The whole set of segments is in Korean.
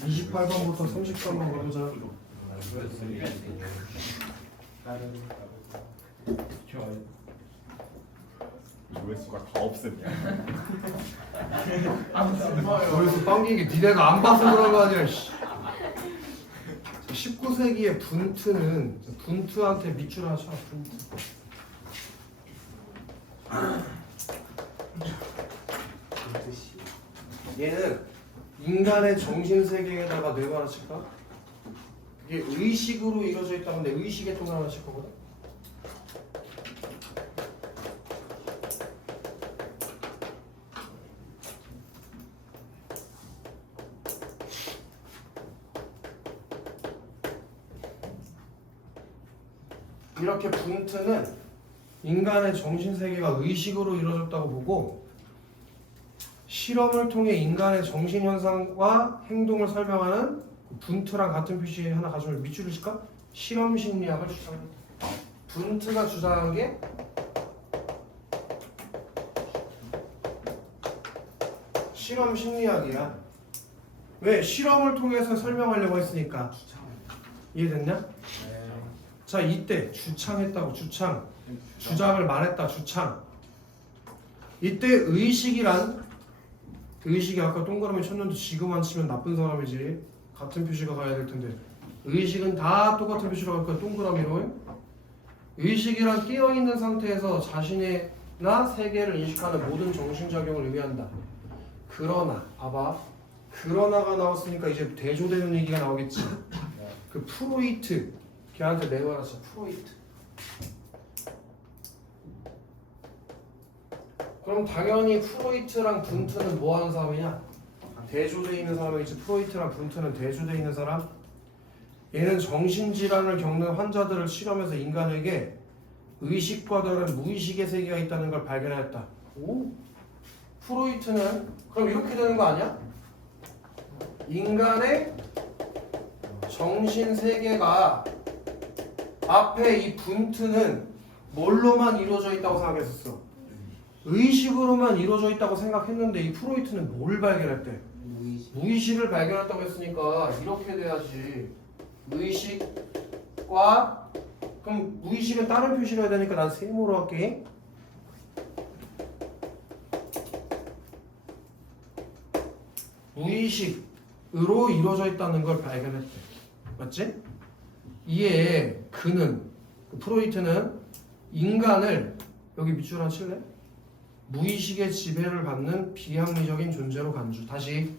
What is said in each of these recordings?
28번부터 30번만 가보자. 왜 수가 다 없었냐? 그래서 빵기기 니네가 안 봐서 그런 거 아니야. 19세기의 분트는 분트한테 밑줄 하나 쳐. 분트. 얘는 인간의 정신 세계에다가 뇌가 하나 칠까? 이게 의식으로 이루어져 있다는데 의식의 통을 하나 칠 거거든. 이렇게 분트는 인간의 정신세계가 의식으로 이루어졌다고 보고 실험을 통해 인간의 정신현상과 행동을 설명하는 분트랑 같은 표시 하나 가지면 밑줄을 칠까? 실험심리학을 주장합니다. 분트가 주장한 게 실험심리학이야. 왜? 실험을 통해서 설명하려고 했으니까. 이해됐냐? 자, 이때 주창했다고. 주창. 주장을 말했다. 주창. 이때 의식이란, 의식이 아까 동그라미 쳤는데 지금 안 치면 나쁜 사람이지. 같은 표시가 가야 될 텐데. 의식은 다 똑같은 표시로 갈 거야. 동그라미로. 의식이란 깨어있는 상태에서 자신이나 세계를 인식하는 모든 정신작용을 의미한다. 그러나 봐봐. 그러나가 나왔으니까 이제 대조되는 얘기가 나오겠지. 그 프로이트 걔한테 내놓았어. 프로이트. 그럼 당연히 프로이트랑 분트는 뭐 하는 사람이냐? 대조되어 있는 사람이겠지. 프로이트랑 분트는 대조되어 있는 사람. 얘는 정신질환을 겪는 환자들을 실험해서 인간에게 의식과 다른 무의식의 세계가 있다는 걸 발견했다. 오? 프로이트는 그럼 이렇게 되는 거 아니야? 인간의 정신세계가 앞에 이 분트는 뭘로만 이루어져 있다고 생각했었어? 의식으로만 이루어져 있다고 생각했는데 이 프로이트는 뭘 발견했대? 무의식을 발견했다고 했으니까 이렇게 돼야지. 의식과 그럼 무의식은 다른 표시로 해야 되니까 난 세모로 할게. 무의식으로 이루어져 있다는 걸 발견했대. 맞지? 이에 그는 프로이트는 인간을 여기 밑줄 하나 칠래? 무의식의 지배를 받는 비합리적인 존재로 간주. 다시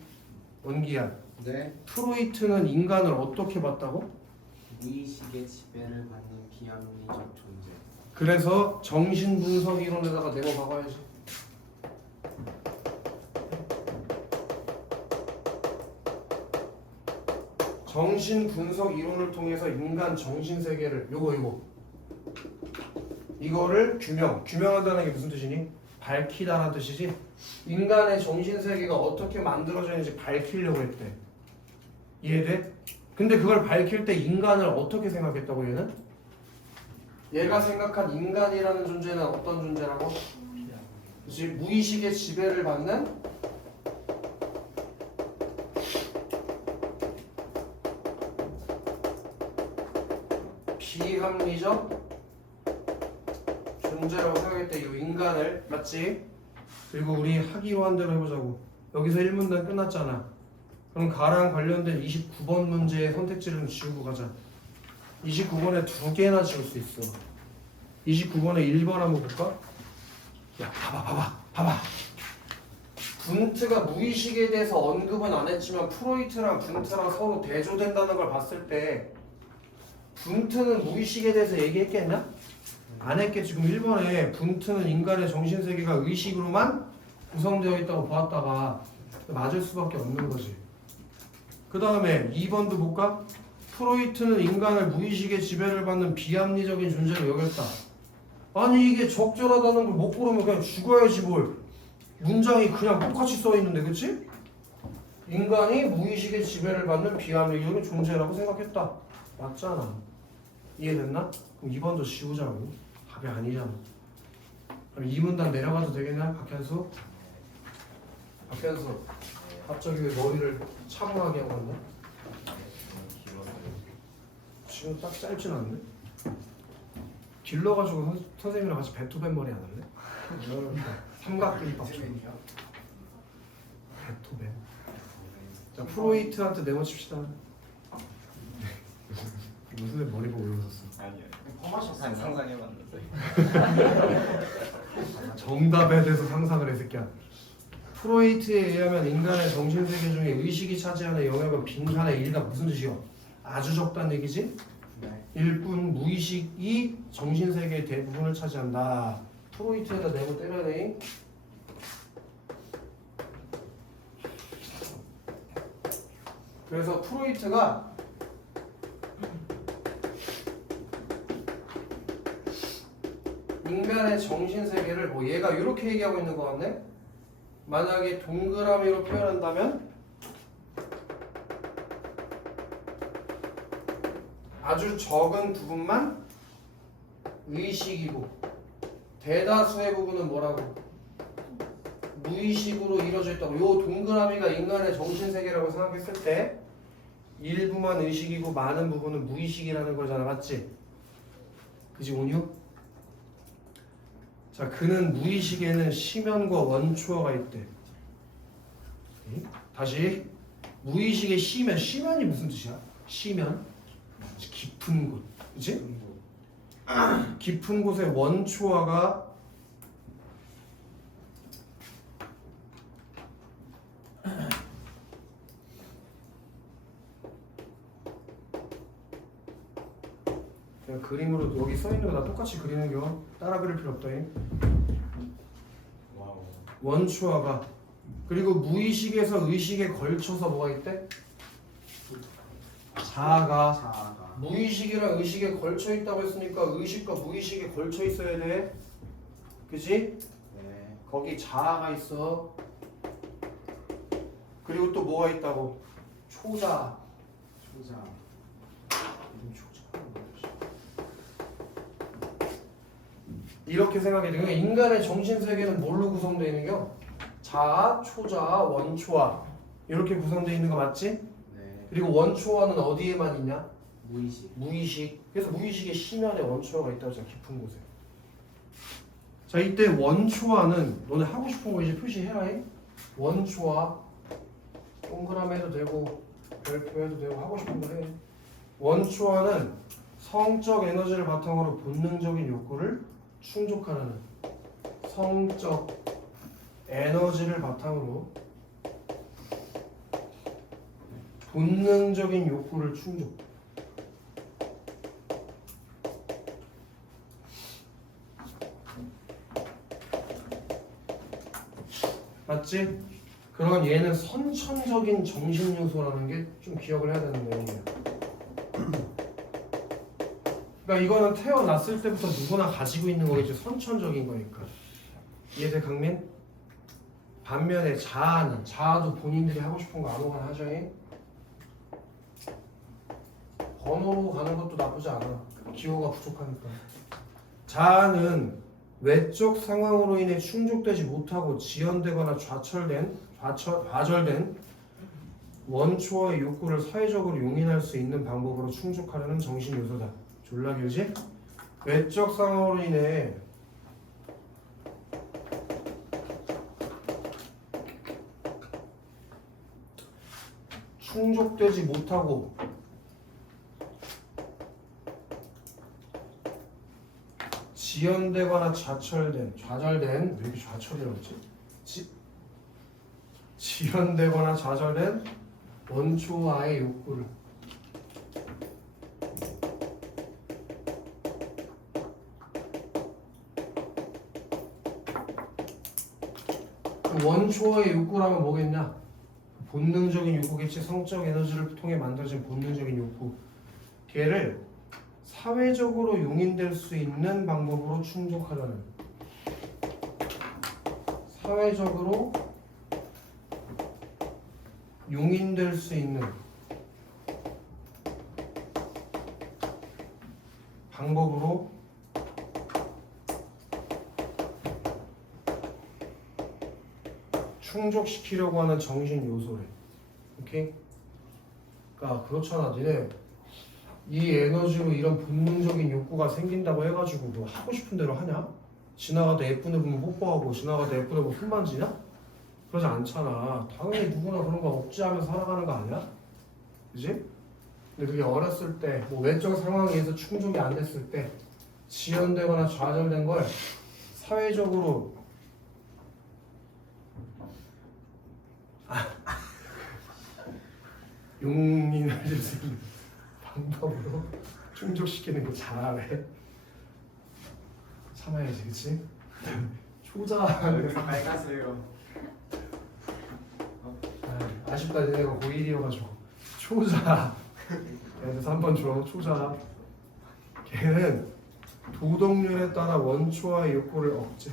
원기야. 네. 프로이트는 인간을 어떻게 봤다고? 무의식의 지배를 받는 비합리적 존재. 그래서 정신분석 이론에다가 내가 박아야지. 정신분석 이론을 통해서 인간 정신세계를 이거를 규명한다는 게 무슨 뜻이니? 밝히다라는 뜻이지. 인간의 정신세계가 어떻게 만들어져 있는지 밝히려고 했대. 이해돼? 근데 그걸 밝힐 때 인간을 어떻게 생각했다고 얘는? 얘가 생각한 인간이라는 존재는 어떤 존재라고? 그치? 무의식의 지배를 받는 비합리적 존재라고 생각했대. 이 인간을. 맞지? 그리고 우리 하기로 한 대로 해보자고. 여기서 1문단 끝났잖아. 그럼 가랑 관련된 29번 문제의 선택지를 지우고 가자. 29번에 2개나 지울 수 있어. 29번에 1번 한번 볼까? 야, 봐봐. 분트가 무의식에 대해서 언급은 안 했지만 프로이트랑 분트랑 서로 대조된다는 걸 봤을 때 분트는 무의식에 대해서 얘기했겠냐? 안 했겠지. 지금 1번에 분트는 인간의 정신세계가 의식으로만 구성되어 있다고 보았다가 맞을 수밖에 없는 거지. 그 다음에 2번도 볼까? 프로이트는 인간을 무의식의 지배를 받는 비합리적인 존재로 여겼다. 아니 이게 적절하다는 걸 못 고르면 그냥 죽어야지 뭘. 문장이 그냥 똑같이 써있는데 그치? 인간이 무의식의 지배를 받는 비합리적인 존재라고 생각했다. 맞잖아. 이해됐나? 그럼 2번도 지우자고. 답이 아니잖아. 그럼 2문단 내려가도 되겠냐? 박현수? 갑자기 왜 머리를 차분하게 하고 왔냐? 길었어요. 지금 딱 짧진 않네. 길러가지고 선생님이랑 같이 베토벤 머리 안 할래? 삼각김밥처럼. 베토벤. 자, 프로이트한테 네모칩시다. 무슨 머리 보고 웃었어? 아니요. 퍼마셨어요. 상상해봤는데. 정답에 대해서 상상을 해 새끼야. 프로이트에 의하면 인간의 정신세계 중에 의식이 차지하는 영역은 빈칸의 1가 무슨 뜻이요? 아주 적다는 얘기지? 네. 일뿐 무의식이 정신세계의 대부분을 차지한다. 프로이트에다 네모 때려야 돼. 그래서 프로이트가 인간의 정신세계를 뭐 얘가 이렇게 얘기하고 있는 것 같네? 만약에 동그라미로 표현한다면 아주 적은 부분만 의식이고 대다수의 부분은 뭐라고? 무의식으로 이루어져 있다고. 요 동그라미가 인간의 정신세계라고 생각했을 때 일부만 의식이고 많은 부분은 무의식이라는 거잖아. 맞지? 그지 온유? 자, 그는 무의식에는 심연과 원초어가 있대. 응? 다시 무의식의 심연이 무슨 뜻이야? 심연? 깊은 곳, 그치? 깊은 곳에 원초어가 그냥 그림으로 여기 써있는 거 다 똑같이 그리는 겨. 따라 그릴 필요 없다잉. 와우. 원초화가 그리고 무의식에서 의식에 걸쳐서 뭐가 있대? 자아가 자아가. 무의식이랑 의식에 걸쳐 있다고 했으니까 의식과 무의식에 걸쳐 있어야 돼. 그지? 네. 거기 자아가 있어. 그리고 또 뭐가 있다고? 초자. 초자. 이렇게 생각해. 그러니까 인간의 정신세계는 뭘로 구성되어 있는 겨? 자아, 초자아, 원초아 이렇게 구성되어 있는 거 맞지? 네. 그리고 원초아는 어디에만 있냐? 무의식. 무의식. 그래서 무의식의 심연에 원초아가 있다고 했잖아. 깊은 곳에. 자, 이때 원초아는 너네 하고 싶은 거 이제 표시해야 해. 원초아 동그라미 해도 되고 별표 해도 되고 하고 싶은 거 해. 원초아는 성적 에너지를 바탕으로 본능적인 욕구를 충족하는 성적 에너지를 바탕으로 본능적인 욕구를 충족. 맞지? 그럼 얘는 선천적인 정신 요소라는 게 좀 기억을 해야 되는 내용이야. 그러니까 이거는 태어났을 때부터 누구나 가지고 있는 거겠지. 선천적인 거니까. 이해돼 강민? 반면에 자아도 본인들이 하고 싶은 거 아무거나 하죠. 번호로 가는 것도 나쁘지 않아. 기호가 부족하니까. 자아는 외적 상황으로 인해 충족되지 못하고 지연되거나 좌절된 원초의 욕구를 사회적으로 용인할 수 있는 방법으로 충족하려는 정신 요소다. 졸라 길지? 외적 상황으로 인해 충족되지 못하고 지연되거나 좌절된 왜 이렇게 좌절이라고 했지? 지연되거나 좌절된 원초와의 욕구를 원초의 욕구라면 뭐겠냐? 본능적인 욕구겠지. 성적 에너지를 통해 만들어진 본능적인 욕구. 걔를 사회적으로 용인될 수 있는 방법으로 충족하려는 사회적으로 용인될 수 있는 방법으로 충족시키려고 하는 정신 요소래. 오케이? 그러니까 그렇잖아. 니네 이 에너지로 이런 본능적인 욕구가 생긴다고 해가지고 뭐 하고 싶은 대로 하냐? 지나가다 예쁜 애 보면 뽀뽀하고 지나가다 예쁜 애 보면 손 만지냐? 그러지 않잖아. 당연히 누구나 그런 거 억지하면서 살아가는 거 아니야? 그지? 근데 그게 어렸을 때 뭐 외적 상황에 의해서 충족이 안 됐을 때 지연되거나 좌절된 걸 사회적으로 용인할 수 있는 방법으로 충족시키는 거 잘하네. 참아야지, 그치? 초자. 왜 이렇게 빨가세요? 아쉽다, 내가 고1이어가지고. 초자. 그래서 한번 줘, 초자. 걔는 도덕률에 따라 원초와의 욕구를 억제.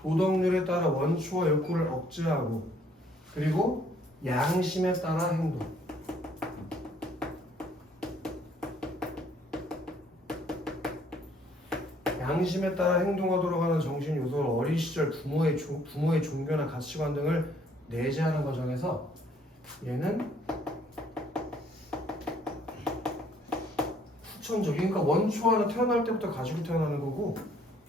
도덕률에 따라 원초와 욕구를 억제하고 그리고 양심에 따라 행동. 양심에 따라 행동하도록 하는 정신 요소를 어린 시절 부모의 종교나 가치관 등을 내재하는 과정에서 얘는 후천적인, 그러니까 원초와는 태어날 때부터 가지고 태어나는 거고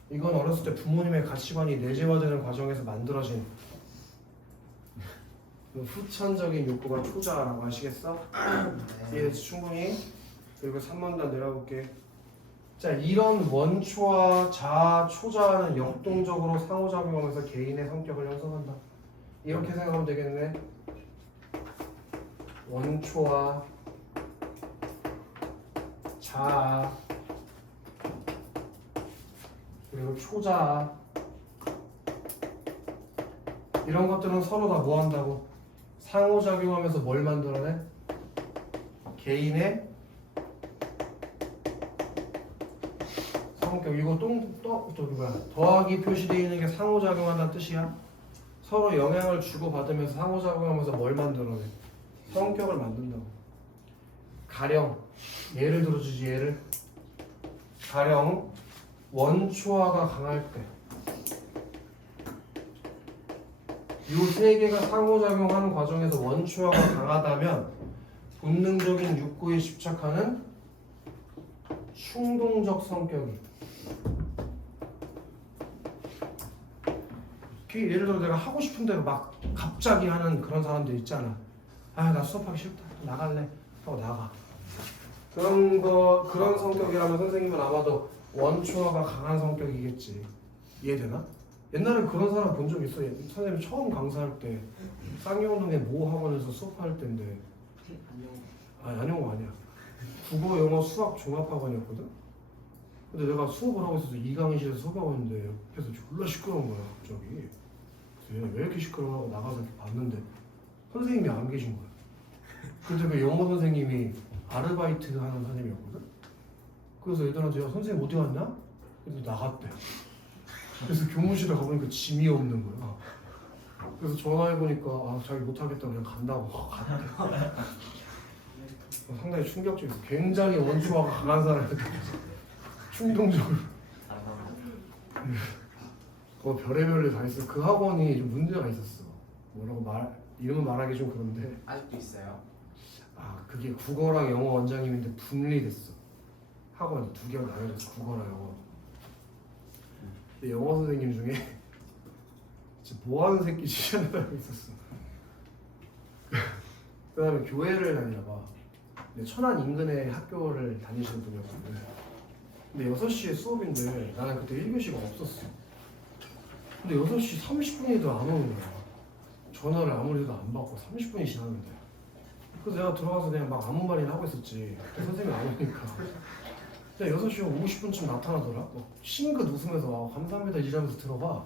이건 어렸을 때 부모님의 가치관이 내재화되는 과정에서 만들어진 후천적인 욕구가 초자라고 하시겠어? 이해됐지 충분히? 그리고 3번단 내려볼게. 자, 이런 원초와 자아, 초자는 역동적으로 상호작용하면서 개인의 성격을 형성한다. 이렇게 생각하면 되겠네. 원초와 자아 그리고 초자 이런 것들은 서로 다 뭐 한다고? 상호작용하면서 뭘 만들어내? 개인의 성격. 이거 저기 뭐야? 더하기 표시되어 있는 게 상호작용한다는 뜻이야. 서로 영향을 주고받으면서 상호작용하면서 뭘 만들어내? 성격을 만든다고. 가령 예를 들어주지. 예를 가령 원초화가 강할 때 이 세 개가 상호작용하는 과정에서 원초화가 강하다면 본능적인 욕구에 집착하는 충동적 성격이. 예를 들어 내가 하고 싶은 대로 막 갑자기 하는 그런 사람들 있잖아. 아, 나 수업하기 싫다. 나갈래. 하고 나가. 그런 성격이라면 선생님은 아마도 원초화가 강한 성격이겠지. 이해되나? 옛날에 그런 사람 본 적 있어. 선생님 처음 강사할 때 쌍용동의 모 학원에서 수업할 때인데 안영호 아니야. 국어, 영어, 수학 종합학원이었거든. 근데 내가 수업을 하고 있어서 이강의실에서 수업하고 있는데 옆에서 졸라 시끄러운 거야 갑자기. 그래서 얘는 왜 이렇게 시끄러워 하고 나가서 이렇게 봤는데 선생님이 안 계신 거야. 근데 그 영어 선생님이 아르바이트 하는 선생님이었거든. 그래서 애들한테 야 선생님 어디 갔냐? 그래서 나갔대. 그래서 교무실에 가보니까 짐이 없는 거야. 그래서 전화해보니까 아 자기 못하겠다 그냥 간다고 갔대. 상당히 충격적이었어. 굉장히 원초화가 강한 사람이었어. 충동적으로. 별의별 일 다 있어. 그 학원이 좀 문제가 있었어. 뭐라고 이름은 말하기 좀 그런데. 아직도 있어요? 아 그게 국어랑 영어 원장님인데 분리됐어. 학원이 두 개가 나뉘어졌어. 국어랑 영어. 근데 영어 선생님 중에 진짜 뭐하는 새끼 진짜 사람이 있었어. 그 다음에 교회를 다니나 봐. 근데 천안 인근의 학교를 다니시는 분이었거든. 근데 6시에 수업인데 나는 그때 1교시가 없었어. 근데 6시 30분에도 안 오는 거야. 전화를 아무리 해도 안 받고 30분이 지났는데. 그래서 내가 들어가서 그냥 막 아무 말이나 하고 있었지. 근데 선생님이 안 오니까. 근데 6시 50분쯤 나타나더라. 싱긋 웃으면서 아, 감사합니다 이러면서 들어가.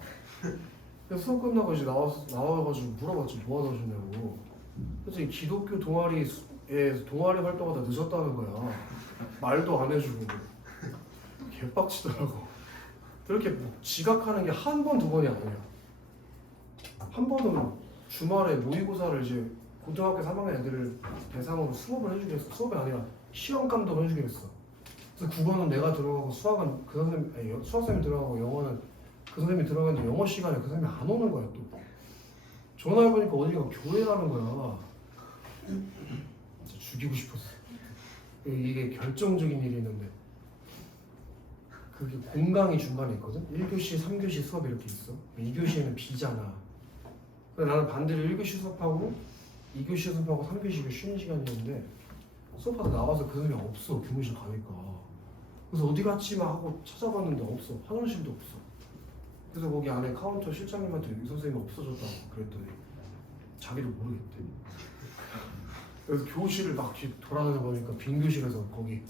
그래서 수업 끝나고 이제 나와가지고 물어봤지 뭐 하다 오셨냐고. 그래서 이 기독교 동아리 활동하다 늦었다는 거야. 말도 안 해주고 개빡치더라고. 그렇게 뭐 지각하는 게 한 번 두 번이 아니야. 한 번은 주말에 모의고사를 이제 고등학교 3학년 애들을 대상으로 수업을 해주기로 했어. 수업이 아니라 시험 감독을 해주기로 했어. 그래서 국어는 내가 들어가고 수학은 그 선생님, 아니 수학 선생님이 들어가고 영어는 그 선생님이 들어가는데 영어 시간에 그 선생님이 안 오는 거야 또. 전화해보니까 어디가 교회라는 거야. 진짜 죽이고 싶었어. 이게 결정적인 일이 있는데 그게 공강이 중간에 있거든. 1교시, 3교시 수업이 이렇게 있어. 2교시에는 B잖아. 근데 나는 반대로 1교시 수업하고 2교시 수업하고 3교시가 쉬는 시간이었는데 수업하다 나와서 그 선생님이 없어. 교무실 가니까. 그래서 어디 갔지 막 하고 찾아봤는데 없어. 화장실도 없어. 그래서 거기 안에 카운터 실장님한테 이 선생님이 없어졌다고 그랬더니 자기도 모르겠대. 그래서 교실을 막 돌아다녀 보니까 빈 교실에서 거기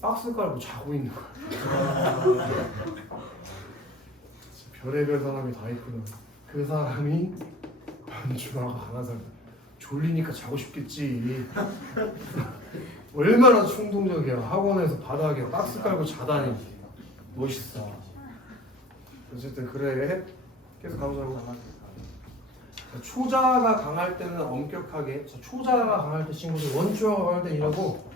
박스 깔고 자고 있는 거야. 별의별 사람이 다 있구나. 그 사람이 반주하고 강하사가 졸리니까 자고 싶겠지. 얼마나 충동적이야. 학원에서 바닥에 박스 깔고 자다니. 멋있어. 어쨌든 그래. 계속 가보자고. 초자가 강할 때는 엄격하게, 초자가 강할 때 친구들 원초가 강할 때 이러고,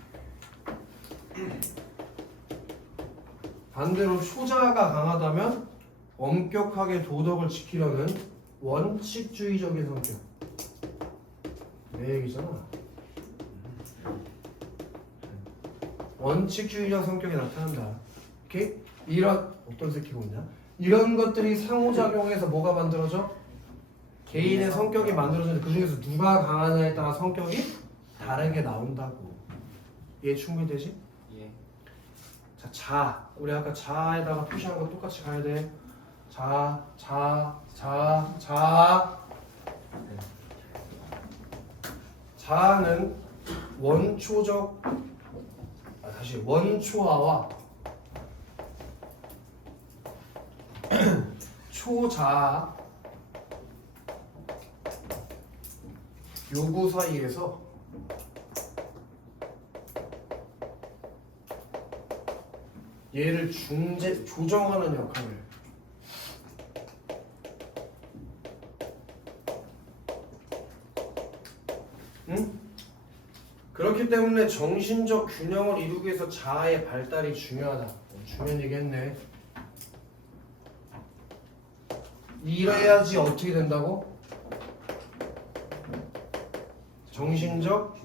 반대로 초자가 강하다면 엄격하게 도덕을 지키려는 원칙주의적인 성격. 내 얘기잖아. 원칙주의적 성격이 나타난다. 오케이? 이런 어떤 새끼가 있냐? 이런 것들이 상호작용해서 뭐가 만들어져? 개인의 성격이 만들어지는데 그 중에서 누가 강하냐에 따라 성격이 다르게 나온다고. 이해 충분히 되지? 예. 자, 자. 우리 아까 자에다가 표시한 거 똑같이 가야 돼. 자. 자는 원초적, 다시 원초아와 초자 요구 사이에서 얘를 조정하는 역할을 응? 그렇기 때문에 정신적 균형을 이루기 위해서 자아의 발달이 중요하다. 중요한 얘기 했네. 이래야지 어떻게 된다고? 정신적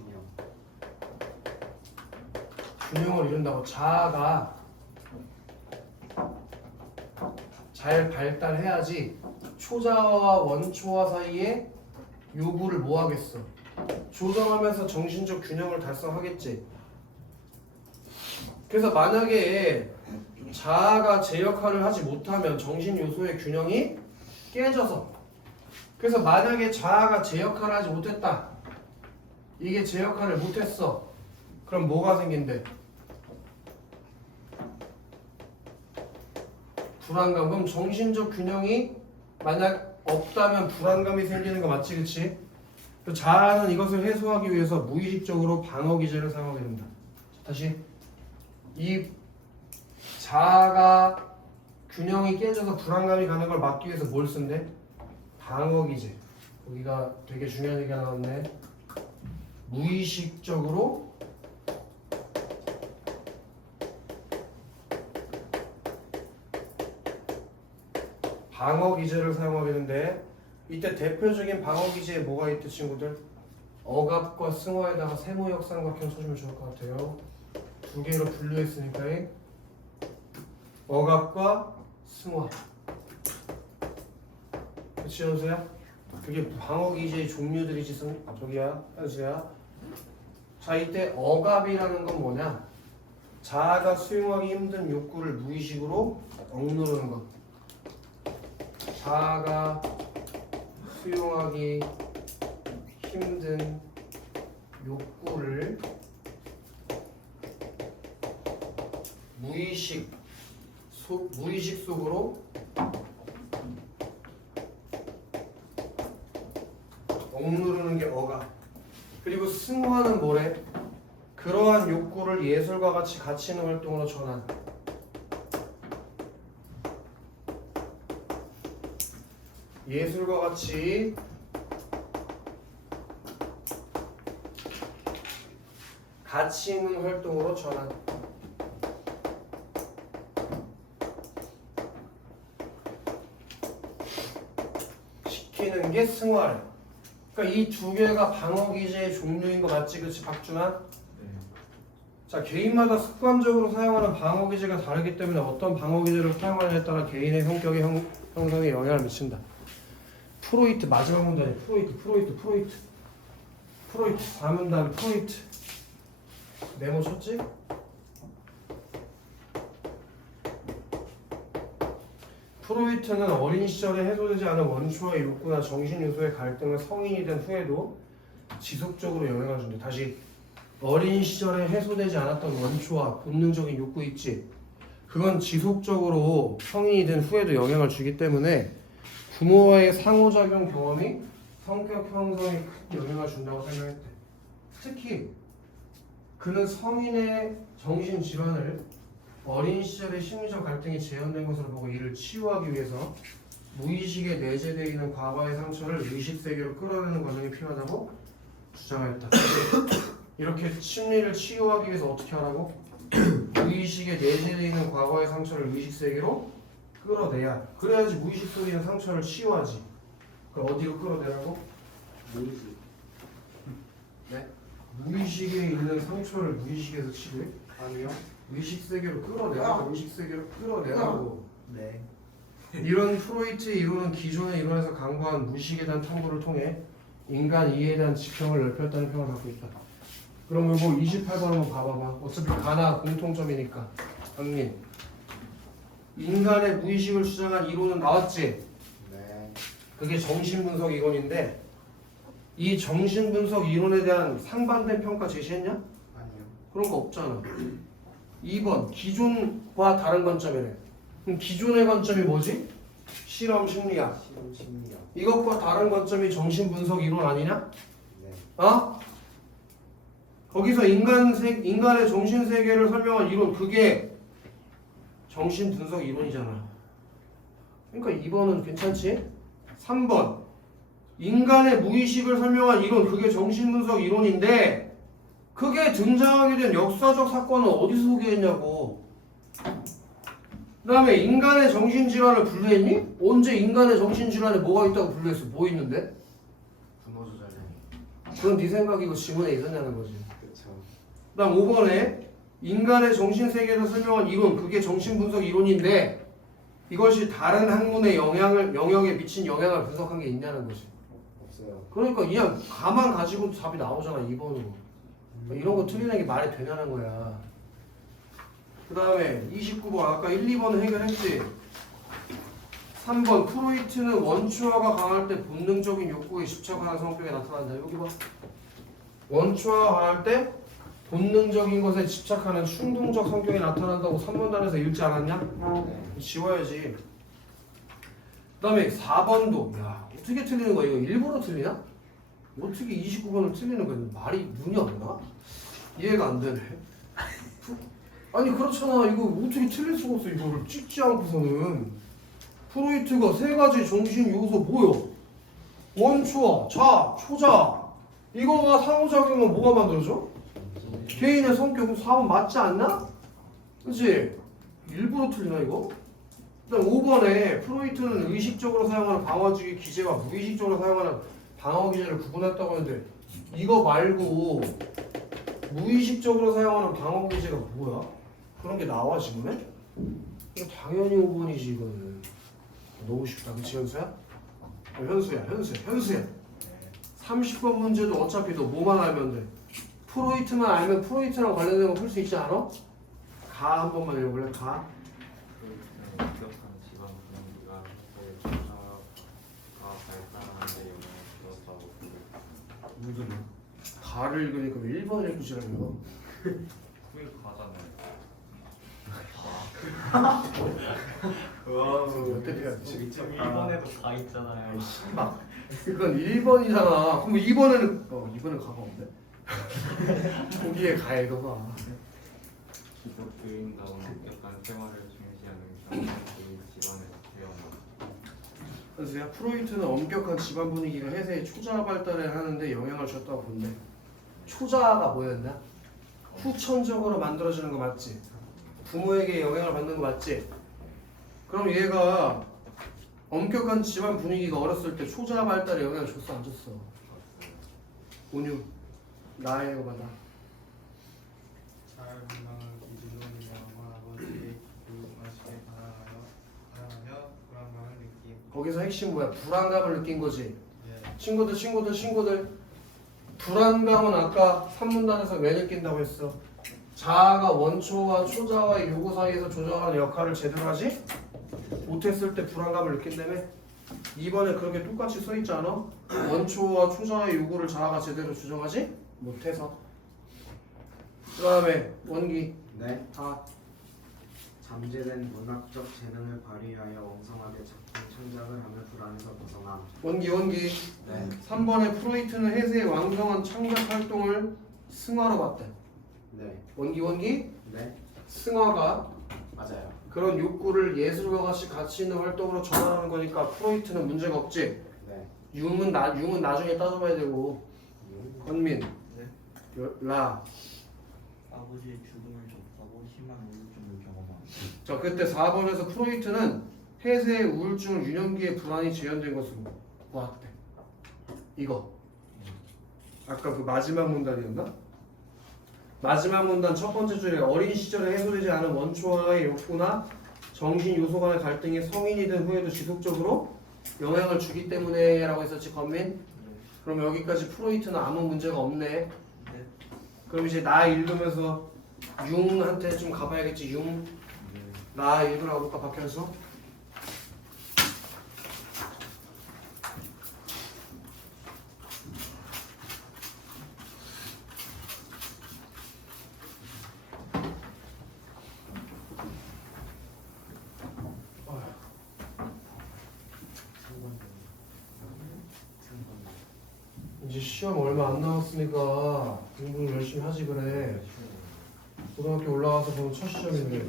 균형을 이룬다고. 자아가 잘 발달해야지 초자아와 원초아 사이에 요구를 뭐 하겠어? 조정하면서 정신적 균형을 달성하겠지. 그래서 만약에 자아가 제 역할을 하지 못하면 정신 요소의 균형이 깨져서, 그래서 만약에 자아가 제 역할을 하지 못했다, 이게 제 역할을 못했어, 그럼 뭐가 생긴대? 불안감. 그럼 정신적 균형이 만약 없다면 불안감이 생기는 거 맞지, 그치? 자아는 이것을 해소하기 위해서 무의식적으로 방어 기제를 사용하게 됩니다. 다시, 이 자아가 균형이 깨져서 불안감이 가는 걸 막기 위해서 뭘 쓴대? 방어 기제. 여기가 되게 중요한 얘기가 나왔네. 무의식적으로 방어 기제를 사용하게 되는데, 이때 대표적인 방어 기제에 뭐가 있대 친구들? 억압과 승화에다가 세모역삼각형 쳐주면 좋을 것 같아요. 두 개로 분류했으니까 억압과 승화. 그치 현수야? 그게 방어 기제의 종류들이지. 저기야 현수야. 자, 이때 억압이라는 건 뭐냐? 자아가 수용하기 힘든 욕구를 무의식으로 억누르는 것. 자아가 수용하기 힘든 욕구를 무의식 속으로 억누르는 게 억압. 그리고 승화는 뭐래? 그러한 욕구를 예술과 같이 가치 있는 활동으로 전환. 예술과 같이 가치 있는 활동으로 전환. 시키는 게 승화래. 그러니까 이 두 개가 방어 기제의 종류인 거 맞지, 그치 박준환? 네. 자, 개인마다 습관적으로 사용하는 방어 기제가 다르기 때문에 어떤 방어 기제를 사용하느냐에 따라 개인의 성격의 형성에 영향을 미친다. 프로이트 마지막 문단이 프로이트 4문단 프로이트 메모 쳤지? 프로이트는 어린 시절에 해소되지 않은 원초와 욕구나 정신 요소의 갈등을 성인이 된 후에도 지속적으로 영향을 준다. 다시 어린 시절에 해소되지 않았던 원초와 본능적인 욕구 있지? 그건 지속적으로 성인이 된 후에도 영향을 주기 때문에 부모와의 상호작용 경험이 성격 형성에 큰 영향을 준다고 설명했대. 특히 그는 성인의 정신질환을 어린 시절의 심리적 갈등이 재현된 것으로 보고 이를 치유하기 위해서 무의식에 내재되어 있는 과거의 상처를 의식세계로 끌어내는 과정이 필요하다고 주장하였다. 이렇게 심리를 치유하기 위해서 어떻게 하라고? 무의식에 내재되어 있는 과거의 상처를 의식세계로 끌어내야, 그래야지 무의식 속에 있는 상처를 치유하지. 그럼 어디로 끌어내라고? 무의식. 네? 무의식에 있는 상처를 무의식에서 치료해? 아니요. 의식 세계로 끌어내라고. 의식 세계로 끌어내라고. 네. 이런 프로이트의 이론은 기존의 이론에서 강구한 무의식에 대한 탐구를 통해 인간 이해에 대한 지평을 넓혔다는 평을 갖고 있다. 그러면 뭐 28번 한번 봐봐봐. 어차피 가나 공통점이니까. 강민. 인간의 무의식을 주장한 이론은 나왔지? 네. 그게 정신분석 이론인데 이 정신분석 이론에 대한 상반된 평가 제시했냐? 아니요. 그런 거 없잖아. 2번 기존과 다른 관점이네. 그럼 기존의 관점이 뭐지? 실험 심리학. 실험 심리학. 이것과 다른 관점이 정신분석 이론 아니냐? 네. 어? 거기서 인간의 정신세계를 설명한 이론 그게 정신분석 이론이잖아. 그러니까 2번은 괜찮지? 3번 인간의 무의식을 설명한 이론 그게 정신분석 이론인데 그게 등장하게 된 역사적 사건은 어디서 소개했냐고. 그 다음에 인간의 정신질환을 분류했니? 언제 인간의 정신질환에 뭐가 있다고 분류했어? 뭐 있는데? 분노 조절력. 그건 네 생각이고 지문에 있었냐는 거지. 그렇죠. 그 다음 5번에 인간의 정신세계를 설명한 이론 그게 정신분석 이론인데 이것이 다른 학문의 영역에 미친 영향을 분석한 게 있냐는 거지. 없어요. 그러니까 그냥 가만 가지고 답이 나오잖아 2번으로. 이런 거 틀리는 게 말이 되냐는 거야. 그 다음에 29번 아까 1, 2번은 해결했지. 3번 프로이트는 원초화가 강할 때 본능적인 욕구에 집착하는 성격에 나타난다. 여기 봐. 원초화가 강할 때 본능적인 것에 집착하는 충동적 성격이 나타난다고 3번단에서 읽지 않았냐? 네. 지워야지. 그 다음에 4번도 야 어떻게 틀리는 거야? 이거 일부러 틀리나? 어떻게 29번을 틀리는 거야? 말이 눈이 없나? 이해가 안 되네. 아니 그렇잖아. 이거 어떻게 틀릴 수가 없어. 이거를 찍지 않고서는. 프로이트가 세 가지 정신 요소 뭐요? 원초와 자, 초자. 이거가 상호작용은 뭐가 만들어져? 개인의 성격은 4번 맞지 않나? 그치? 일부러 틀리나 이거? 일단 5번에 프로이트는 의식적으로 사용하는 방어주의 기제와 무의식적으로 사용하는 방어 기제를 구분했다고 하는데 이거 말고 무의식적으로 사용하는 방어 기제가 뭐야? 그런 게 나와 지금에? 이거 당연히 5번이지 이거는. 너무 쉽다 그치 현수야? 현수야 30번 문제도 어차피 너 뭐만 알면 돼. 프로이트만 알면 프로이트랑 관련된 거 풀 수 있지 않아? 가 한 번만 읽어볼래? 가. 엄격한 집안 분위기가 내 조사가 발달하는 데 영향을 주었다고 보고 무슨 가를 읽으니까 왜 1번을 읽고 지라는 후에 가잖아요. 와. 어때 펴? 지금 1번에도 가 있잖아요. 막 그건 1번이잖아. 그럼 2번에는 2번은 가가 없네. 거기에 가 읽어봐. 기독교인다운 엄격한 생활을 중시하는 경험이 집안에서 태어나. 그래서 프로이트는 엄격한 집안 분위기가 해세의 초자 발달에 하는데 영향을 줬다고 본대. 초자가 뭐였나? 후천적으로 만들어지는 거 맞지? 부모에게 영향을 받는 거 맞지? 그럼 얘가 엄격한 집안 분위기가 어렸을 때 초자 발달에 영향을 줬어 안 줬어? 온유 나의 거 받아. 잘 건강을 기준으로 인하여 아버지의 교육하시게 바라며 불안감을 느낌. 거기서 핵심 뭐야? 불안감을 느낀 거지. 예. 친구들 불안감은 아까 3문단에서 왜 느낀다고 했어? 자아가 원초와 초자와의 요구 사이에서 조정하는 역할을 제대로 하지? 못했을 때 불안감을 느낀다며? 이번에 그렇게 똑같이 써있지 않아? 원초와 초자와의 요구를 자아가 제대로 조정하지? 못해서. 그 다음에 원기 네. 다 잠재된 문학적 재능을 발휘하여 왕성하게 작품 창작을 하며 불안에서 벗어남. 원기 네. 3번에 프로이트는 해세의 왕성한 창작 활동을 승화로 봤대. 네. 원기 네. 승화가 맞아요. 그런 욕구를 예술과 같이 가치 있는 활동으로 전환하는 거니까 프로이트는 문제가 없지. 네. 융은 나중에 따져봐야 되고. 권민 네. 라. 아버지의 죽음을 접하고 심한 우울증을 경험함. 자 그때 4번에서 프로이트는 해세의 우울증을 유년기의 불안이 재현된 것으로 보았대. 이거 아까 그 마지막 문단이었나? 마지막 문단 첫 번째 줄에 어린 시절에 해소되지 않은 원초와의 욕구나 정신 요소 간의 갈등이 성인이 된 후에도 지속적으로 영향을 주기 때문에 라고 했었지 권민? 그럼 여기까지 프로이트는 아무 문제가 없네. 네. 그럼 이제 나 읽으면서 융한테 좀 가봐야겠지. 융. 나 읽으라고 볼까 박현수? 이제 시험 얼마 안 남았으니까 공부를 열심히 하지 그래. 고등학교 올라와서 보는 첫 시험인데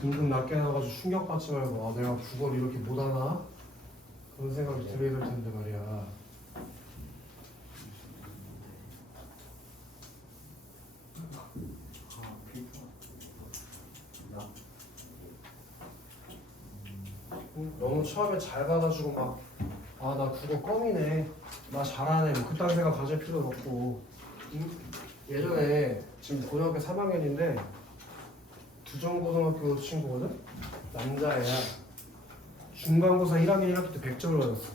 등급 낮게 나가지고 충격받지 말고 아, 내가 국어를 이렇게 못하나? 그런 생각이 들어야 될 텐데 말이야. 너무 처음에 잘 가가지고 막 아 나 국어 껌이네 나 잘하네 뭐 그딴 생각 가질 필요는 없고. 예전에 지금 고등학교 3학년인데 두정고등학교 친구거든? 남자애야. 중간고사 1학년 1학기 때 100점을 받았어.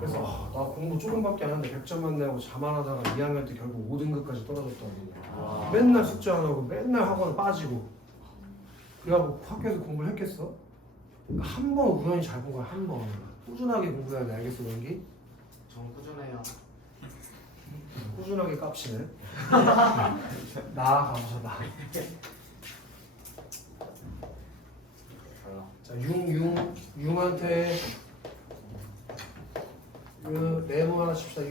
그래서 나 공부 조금밖에 안 하는데 100점만 내고 자만하다가 2학년 때 결국 5등급까지 떨어졌다고. 맨날 숙제 안 하고 맨날 학원 빠지고. 그래갖고 학교에서 공부를 했겠어? 한 번 우연히 잘 본 거야. 한 번. 꾸준하게 공부해야 돼. 알겠어 원기? 전 꾸준해요. 꾸준하게 깝치네. 나아가보자 나. 자 융한테 네모 하나 칩시다.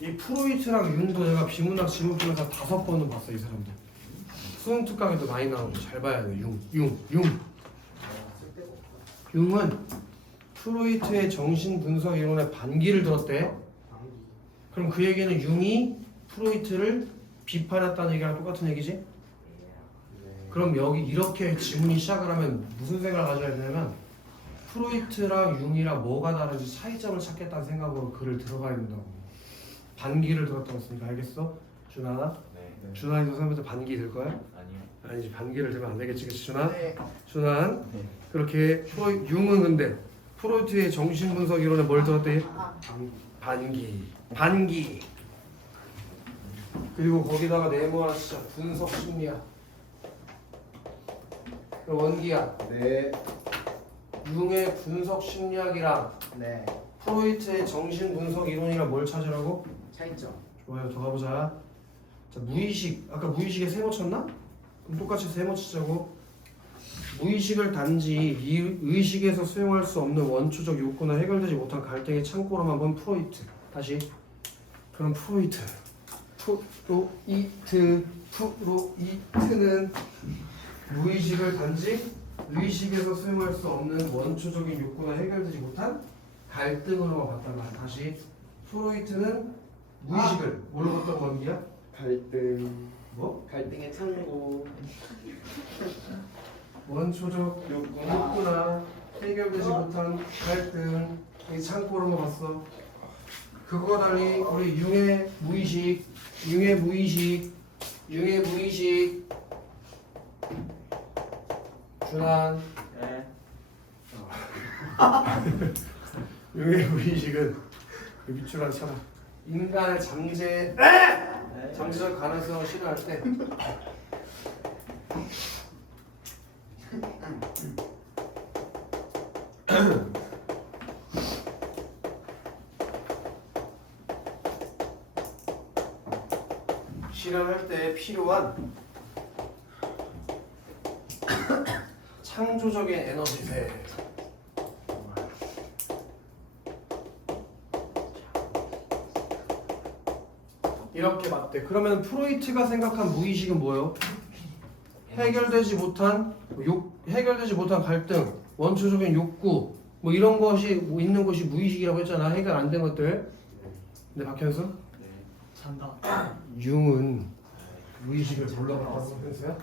이 프로이트랑 융도 내가 비문학 지문표에서 5번은 봤어. 이 사람들 수능 특강에도 많이 나오고 잘 봐야 돼. 융은 프로이트의 정신분석 이론의 반기를 들었대. 그럼 그 얘기는 융이 프로이트를 비판했다는 얘기랑 똑같은 얘기지? 네. 그럼 여기 이렇게 지문이 시작을 하면 무슨 생각을 가져야 되냐면 프로이트랑 융이랑 뭐가 다른지 차이점을 찾겠다는 생각으로 글을 들어가야 된다고. 반기를 들었다고 했으니까 알겠어? 준아? 네. 준아이도 선생님한테 반기 들 거야? 아니요. 아니지 반기를 들면 안 되겠지 그치 준아? 네. 준아? 그렇게 융은 근데 프로이트의 정신분석 이론에 뭘 들었대? 반기. 그리고 거기다가 네모 하나 진짜 분석 심리학. 원기야. 네. 융의 분석 심리학이랑 네. 프로이트의 정신분석 이론이랑 뭘 찾으라고? 차이점. 좋아요. 더 가보자. 자 무의식. 아까 무의식에 세모 쳤나? 그럼 똑같이 세모 치자고. 무의식을 단지 이 의식에서 수용할 수 없는 원초적 욕구나 해결되지 못한 갈등의 창고로만 본 프로이트. 다시. 그럼 프로이트는 무의식을 단지 의식에서 수용할 수 없는 원초적인 욕구나 해결되지 못한 갈등으로만 봤단 말이야. 다시. 프로이트는 무의식을 뭘로 봤다고 원기야? 갈등. 뭐? 갈등의 창고. 원초적 욕구나 해결되지 못한 갈등 이 창고로 봤어. 그거 달리 우리 융의 무의식 준한 네. 융의 무의식은 그 밑줄한 차라 인간의 잠재적 가능성을 실현할 때 실현할 때 필요한 창조적인 에너지세. 이렇게 맞대. 그러면 프로이트가 생각한 무의식은 뭐예요? 해결되지 못한 갈등, 원초적인 욕구, 뭐 이런 것이 뭐 있는 것이 무의식이라고 했잖아. 해결 안 된 것들. 근데 박현수? 네. 산다. 융은 무의식을 뭘로 봤다고 현수야?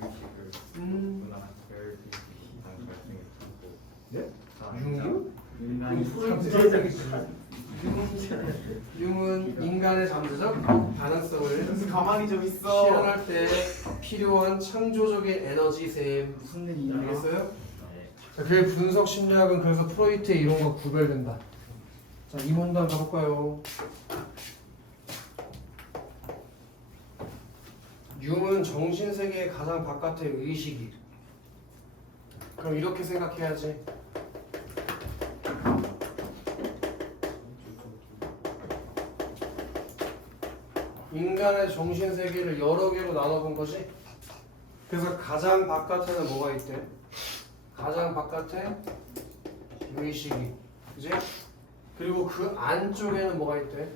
무의식을 음. 문학별 이상 갈등의 창고. 네? 자, 융? 인간이 융은 인간의 잠재적 가능성을 가만히 좀 있어. 실현할 때 필요한 창조적인 에너지셈. 무슨 일이야? 알겠어요? 네. 자, 그의 분석 심리학은 그래서 프로이트의 이론과 구별된다. 자, 이 문단 가볼까요? 융은 정신세계의 가장 바깥의 의식이. 그럼 이렇게 생각해야지. 인간의 정신세계를 여러 개로 나눠본 거지. 그래서 가장 바깥에는 뭐가 있대? 가장 바깥에 의식이, 그지? 그리고 그 안쪽에는 뭐가 있대?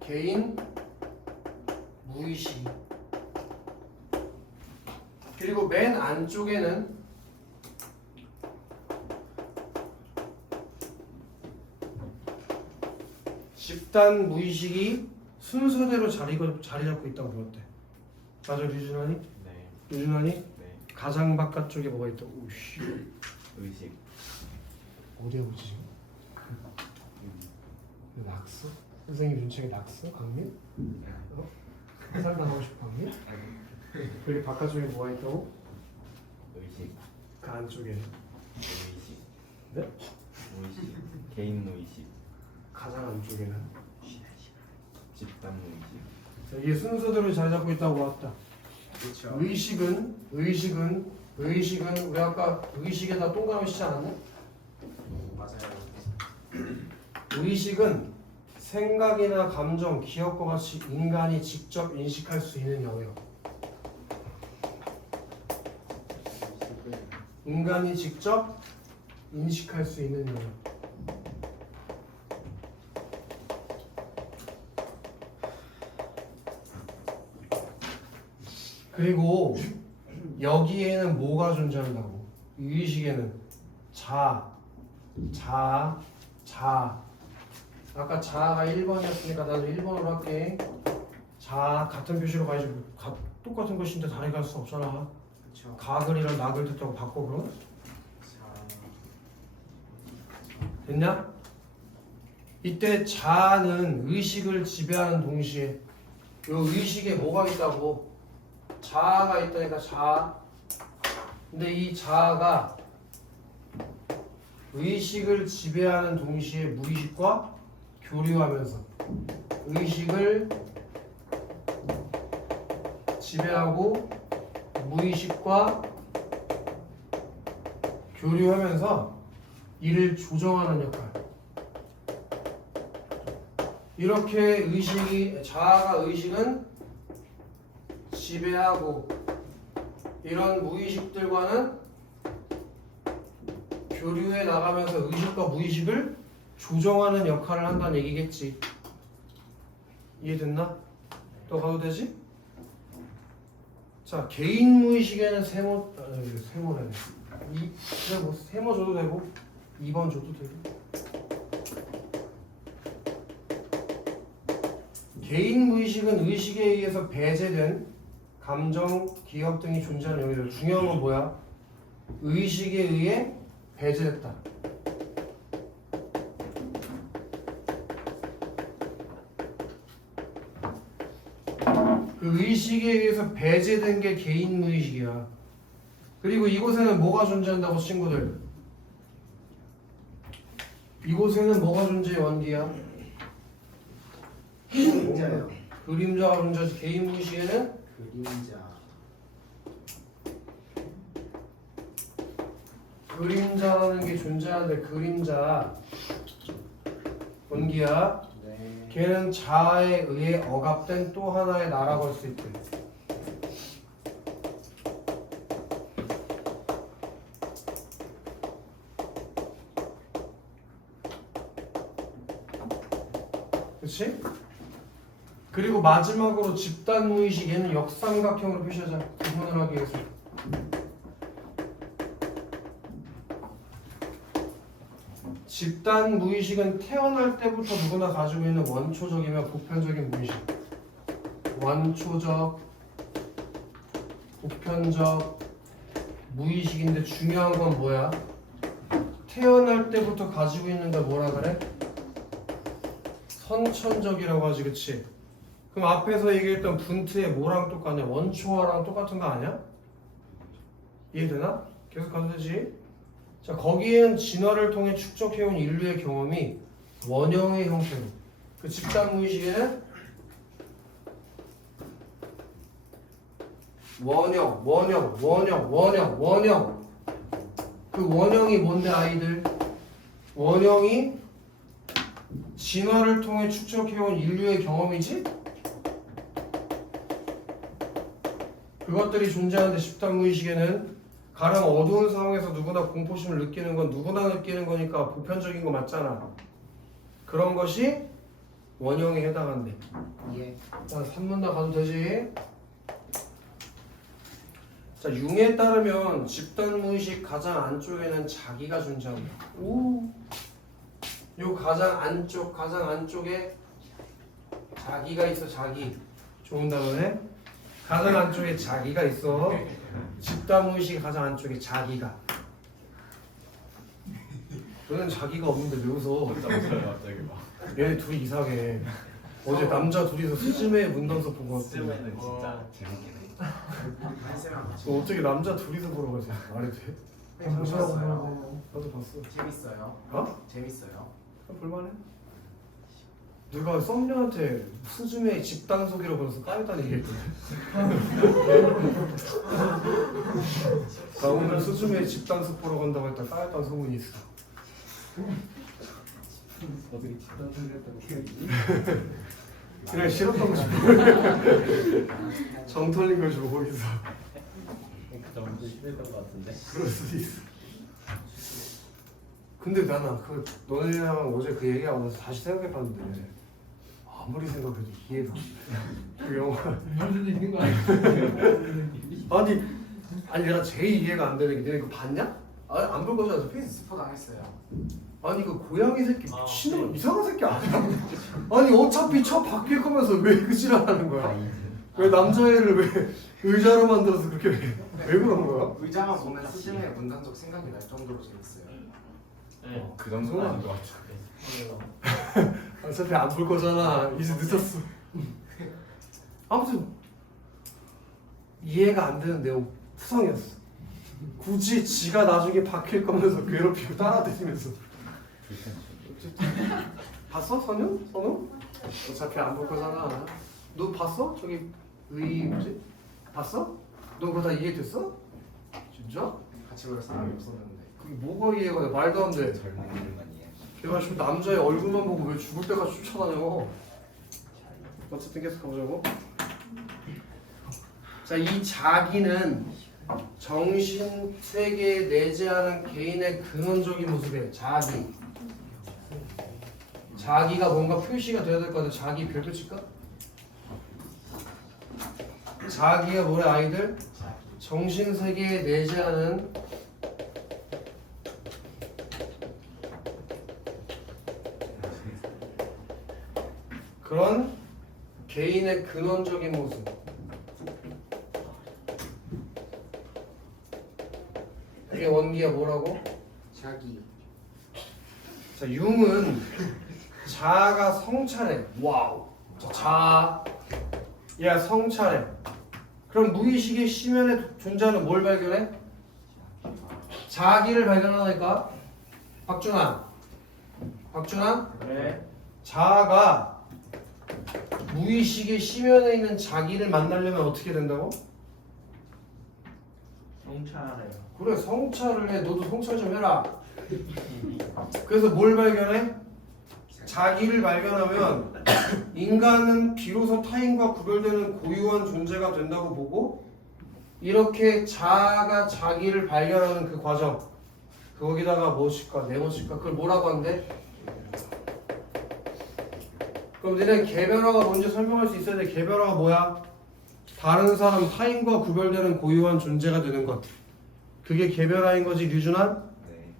개인 무의식이. 그리고 맨 안쪽에는 집단 무의식이 순서대로 자리 잡고 있다고 배웠대. 맞아, 류준환이? 네. 류준환이? 네. 가장 바깥쪽에 뭐가 있다? 오씨. 의식. 어디에 보지 지금? 낙서? 선생님 눈치에 낙서? 강민? 어? 살당하고 싶어 강민? 여기 바깥쪽에 뭐가 있다고? 의식. 그 안쪽에 무의식. 네? 무의식. 개인 무의식. 가장 안쪽에는 집단 무의식. 자, 이게 순서대로 자리 잡고 있다고 보았다. 그렇죠. 의식은 우리 아까 의식에다 동그라미 치지 않았냐? 맞아요. 의식은 생각이나 감정, 기억과 같이 인간이 직접 인식할 수 있는 영역. 인간이 직접 인식할 수 있는 영역. 그리고 여기에는 뭐가 존재한다고? 이 의식에는 아까 자아가 1번이었으니까 나도 1번으로 할게. 자, 같은 표시로 가야지. 똑같은 것인데 다르게 갈 수 없잖아. 그렇죠. 가글이랑 낙을 뜻하고 바꿔 그럼? 됐냐? 이때 자아는 의식을 지배하는 동시에 이 의식에 뭐가 있다고? 자아가 있다니까. 자아. 근데 이 자아가 의식을 지배하는 동시에 무의식과 교류하면서 의식을 지배하고 무의식과 교류하면서 이를 조정하는 역할. 이렇게 자아가 의식은 지배하고 이런 무의식들과는 교류해 나가면서 의식과 무의식을 조정하는 역할을 한다는 얘기겠지. 이해됐나? 또 가도 되지? 자, 개인 무의식에는 세모네. 세모 줘도 되고 2번 줘도 되고. 개인 무의식은 의식에 의해서 배제된 감정, 기억 등이 존재하는 영역이다. 중요한 건 뭐야? 의식에 의해 배제됐다. 그 의식에 의해서 배제된 게 개인 무의식이야. 그리고 이곳에는 뭐가 존재한다고 친구들? 이곳에는 뭐가 존재해 원기야? 그림자요. 그림자가 존재하지. 개인 무의식에는 그림자. 그림자라는 게 존재하는데 그림자 원기야. 네. 걔는 자아에 의해 억압된 또 하나의 나라고 할 수 있대. 그치? 그리고 마지막으로 집단 무의식 얘는 역삼각형으로 표시하자. 구분을 하기 위해서. 집단 무의식은 태어날 때부터 누구나 가지고 있는 원초적이며 보편적인 무의식. 원초적, 보편적 무의식인데 중요한 건 뭐야? 태어날 때부터 가지고 있는 걸 뭐라 그래? 선천적이라고 하지, 그치? 그럼 앞에서 얘기했던 분트의 뭐랑 똑같냐? 원초화랑 똑같은 거 아니야? 이해되나? 계속 가도 되지? 자, 거기에는 진화를 통해 축적해온 인류의 경험이 원형의 형태로, 그 집단 무의식에는 원형. 그 원형이 뭔데 아이들? 원형이 진화를 통해 축적해온 인류의 경험이지? 그것들이 존재하는데 집단 무의식에는 가령 어두운 상황에서 누구나 공포심을 느끼는 건 누구나 느끼는 거니까 보편적인 거 맞잖아. 그런 것이 원형에 해당한대. 예. 자, 3문답 가도 되지? 자, 융에 따르면 집단 무의식 가장 안쪽에는 자기가 존재한다. 오. 요 가장 안쪽에 자기가 있어. 자기. 좋은 단어네. 가장 안쪽에 자기가 있어. 집단 무의식 가장 안쪽에 자기가. 너는 자기가 없는데 왜 웃어? 갑자기 막. 얘네 둘이 이상해. 어제 남자 둘이서 스즈메 문단서 보고 왔어. 스즈메는 진짜 재밌긴 해. 한쌤이랑 같이. 어떻게 남자 둘이서 보러 가지? 말이 돼? 네, 보셨어요? 나도 봤어. 재밌어요. 어? 재밌어요. 볼만해? 누가 썸녀한테 스즈메 집단 소개로 보내서 까였다는 얘기했던데. 나 오늘 스즈메 집단 숲 보러 간다고 했다 까였다는 소문이 있어. 어떻게 집단 소리했다고 기억이? 그래 싫었던 싶어. 정 털린 걸 주고 거기서. 그 정도 심했던 것 같은데. 그럴 수도 있어. 근데 나는 그 너네랑 어제 그 얘기하고 나서 다시 생각해봤는데 아무리 생각해도 이해가 안 돼. 그 영화 무슨 있는 거 아니야? 아니 내가 제일 이해가 안 되는 게 너네 이거 봤냐? 안 볼 거잖아 어차피. 스포 당했어요. 아니 그 고양이 새끼 미친놈 이상한 새끼 아니야? 아니 어차피 차 바뀔 거면서 왜 그 지랄하는 거야? 왜 남자애를 왜 의자로 만들어서 그렇게 왜 그런 거야? 의자만 보면 스즈메의 문단적 생각이 날 정도로 재밌어요. 네. 그 정도는 아닌 것 같아. 어차피 안 볼 거잖아. 이제 늦었어. 아무튼 이해가 안 되는 내용 구성이었어. 굳이 지가 나중에 바뀔 거면서 괴롭히고 따라다니면서. 봤어 선우? 선우? 어차피 안 볼 거잖아. 너 봤어? 저기 뭐지? 봤어? 너 그거 다 이해됐어? 진짜? 같이 볼 사람이 없었는데. 그게 뭐가 이해가 돼? 말도 안 돼. 젊은 인간이에요. 걔가 지금 남자의 얼굴만 보고 왜 죽을 때까지 쫓아다녀? 어쨌든 계속 가보자고. 자, 이 자기는 정신 세계에 내재하는 개인의 근원적인 모습이에요. 자기가 뭔가 표시가 돼야 될 거 같아. 자기 별표 칠까? 자기가 뭐래 아이들? 정신 세계에 내재하는 그런 개인의 근원적인 모습. 이게 원기야 뭐라고? 자기. 자, 융은 자아가 성찰해. 와우. 자, 자아. 얘가 성찰해. 그럼 무의식의 심연에 존재하는 뭘 발견해? 자기를 발견하니까. 박준환. 네. 자아가 무의식의 심연에 있는 자기를 만나려면 어떻게 된다고? 성찰해요. 그래, 성찰을 해. 너도 성찰 좀 해라. 그래서 뭘 발견해? 자기를 발견하면 인간은 비로소 타인과 구별되는 고유한 존재가 된다고 보고, 이렇게 자아가 자기를 발견하는 그 과정, 거기다가 무엇일까? 무엇일까? 그걸 뭐라고 한대? 그럼 너네 개별화가 뭔지 설명할 수 있어야 돼. 개별화가 뭐야? 다른 사람, 타인과 구별되는 고유한 존재가 되는 것. 그게 개별화인 거지, 류준환? 네.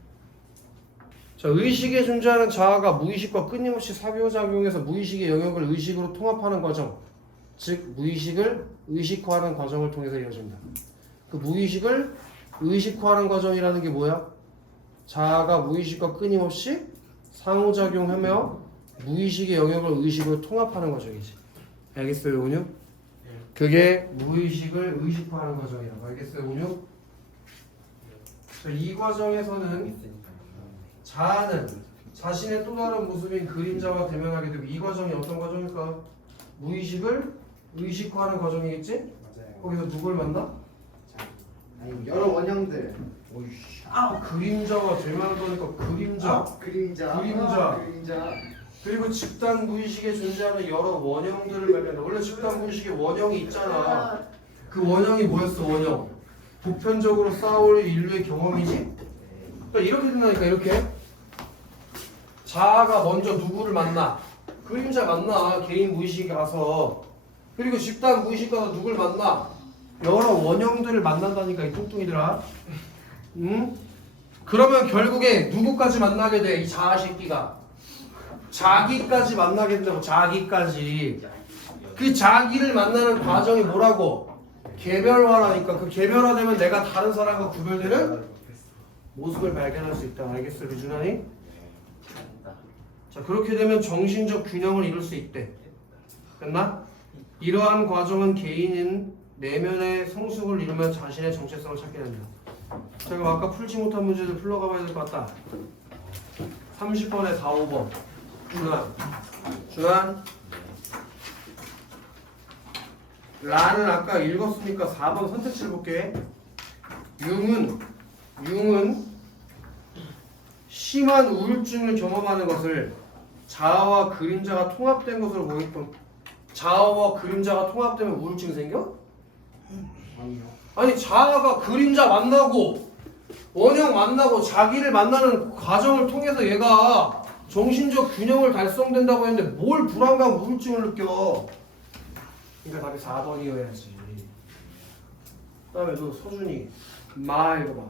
자, 의식에 존재하는 자아가 무의식과 끊임없이 사교작용해서 무의식의 영역을 의식으로 통합하는 과정, 즉 무의식을 의식화하는 과정을 통해서 이루어진다. 그 무의식을 의식화하는 과정이라는 게 뭐야? 자아가 무의식과 끊임없이 상호작용하며 무의식의 영역을 의식으로 통합하는 과정이지. 알겠어요, 온유? 그게 무의식을 의식화하는 과정이라고. 알겠어요, 온유? 자, 이 과정에서는 자아는 자신의 또 다른 모습인 그림자와 대면하게 되고, 이 과정이 어떤 과정일까? 무의식을 의식화하는 과정이겠지? 맞아요. 거기서 누굴 만나? 자기. 아니 여러 원형들. 오이씨. 그림자와 대면하니까 그림자. 그림자. 그림자. 그림자. 그리고 집단 무의식에 존재하는 여러 원형들을 발견한다. 원래 집단 무의식에 원형이 있잖아. 그 원형이 뭐였어? 원형. 보편적으로 쌓아올 인류의 경험이지? 그러니까 이렇게 된다니까. 이렇게 자아가 먼저 누구를 만나? 그림자 만나. 개인 무의식에 가서. 그리고 집단 무의식 가서 누굴 만나? 여러 원형들을 만난다니까, 이 뚱뚱이들아. 응? 그러면 결국에 누구까지 만나게 돼? 이 자아 새끼가 자기까지 만나게 된다고. 자기까지. 그 자기를 만나는 과정이 뭐라고? 개별화라니까. 그 개별화되면 내가 다른 사람과 구별되는 모습을 발견할 수 있다. 알겠어, 류준환이? 자, 그렇게 되면 정신적 균형을 이룰 수 있대. 됐나? 이러한 과정은 개인인 내면의 성숙을 이루면 자신의 정체성을 찾게 된다. 자, 그럼 아까 풀지 못한 문제들 풀러가 봐야 될 것 같다. 30번에 4, 5번. 준환. 라는 아까 읽었으니까 4번 선택지를 볼게. 융은 심한 우울증을 경험하는 것을 자아와 그림자가 통합된 것으로 보이고, 자아와 그림자가 통합되면 우울증이 생겨? 아니요. 아니, 자아가 그림자 만나고 원형 만나고 자기를 만나는 과정을 통해서 얘가 정신적 균형을 달성된다고 했는데 뭘 불안감 우울증을 느껴? 그러니까 답이 4번이어야지. 그 다음에 너 서준이 마 읽어봐.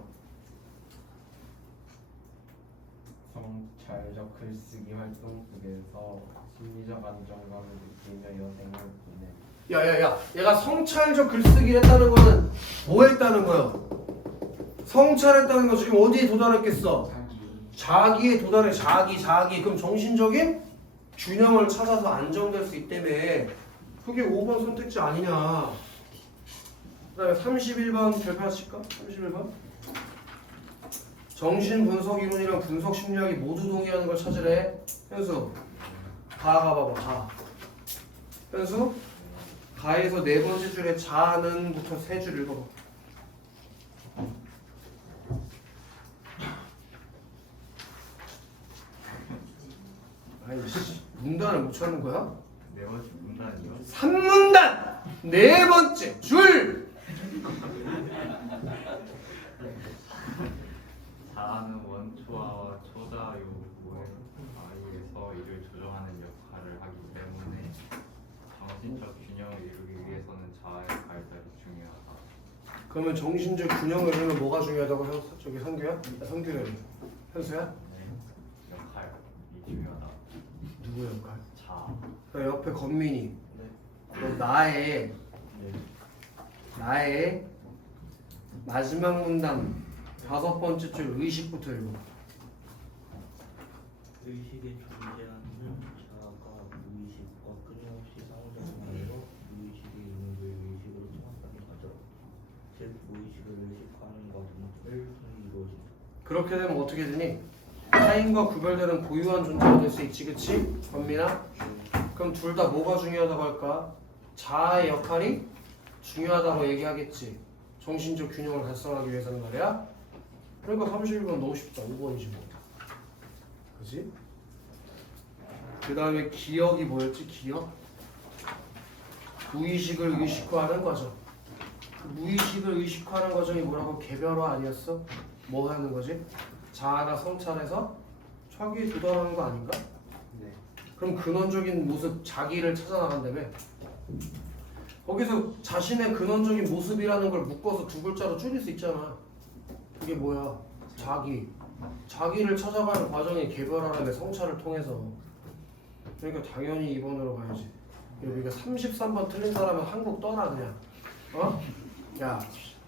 성찰적 글쓰기 활동 속에서 심리적 안정감을 느끼며 여생을 보내. 야야야, 얘가 성찰적 글쓰기를 했다는 거는 뭐 했다는 거야? 성찰했다는 거 지금 어디에 도달했겠어? 자기에 도달해. 자기. 그럼 정신적인 균형을 찾아서 안정될 수 있다며. 그게 5번 선택지 아니냐. 그 다음에 31번 결판하실까? 31번. 정신분석이론이랑 분석심리학이 모두 동의하는 걸 찾으래. 현수, 가 봐봐. 가. 현수, 가에서 네 번째 줄에 자는부터 세 줄 읽어봐. 아이씨, 문단을 못 찾는 거야? 네 번째 문단이요? 3문단! 네 번째 줄! 자아는 원초와 초자유의 사이에서 이를 조정하는 역할을 하기 때문에 정신적 균형을 이루기 위해서는 자아의 발달이 중요하다. 그러면 정신적 균형을 이루면 뭐가 중요하다고 저기 성규야? 성규래. 현수야? 역할이 중요하다. 누구 역할? 자아. 그 옆에 건민이. 나의 네. 마지막 문단 5번째 줄 의식부터 읽어. 의식의 존재하는 자아가 무의식과 끊임없이 상호작용하여 무의식의 의무를 의식으로 정확하게 가져 즉 무의식을 의식하는 과정을 통해 이루어진다. 그렇게 되면 어떻게 되니? 타인과 구별되는 고유한 존재가 될 수 있지, 그치? 권민아? 그럼 둘 다 뭐가 중요하다고 할까? 자아의 역할이 중요하다고 얘기하겠지. 정신적 균형을 달성하기 위해서는 말이야. 그러니까 31번 너무 쉽다. 5번이지 뭐. 그치? 그 다음에 기억이 뭐였지? 기억? 무의식을 의식화하는 과정. 그 무의식을 의식화하는 과정이 뭐라고? 개별화 아니었어? 뭐 하는 거지? 자아가 성찰해서 자기에 도달하는 거 아닌가? 네. 그럼 근원적인 모습, 자기를 찾아나간다며? 거기서 자신의 근원적인 모습이라는 걸 묶어서 두 글자로 줄일 수 있잖아. 그게 뭐야? 자기. 자기를 찾아가는 과정이 개별화라는 성찰을 통해서. 그러니까 당연히 2번으로 가야지. 여기가 33번 틀린 사람은 한국 떠나 그냥. 어? 야,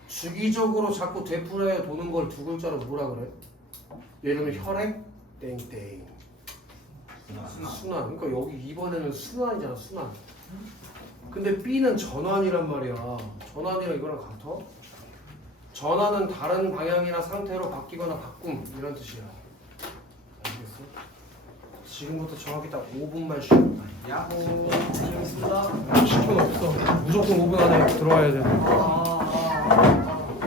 주기적으로 자꾸 되풀이해 도는 걸 두 글자로 뭐라 그래? 예를 들면 혈액? 땡땡. 순환. 그러니까 여기 2번에는 순환이잖아, 순환. 근데 B는 전환이란 말이야. 전환이랑 이거랑 같아? 전환은 다른 방향이나 상태로 바뀌거나 바꿈 이런 뜻이야. 알겠어? 지금부터 정확히 딱 5분만 쉬어. 야호. 시간 없어. 무조건 5분 안에 들어와야 돼.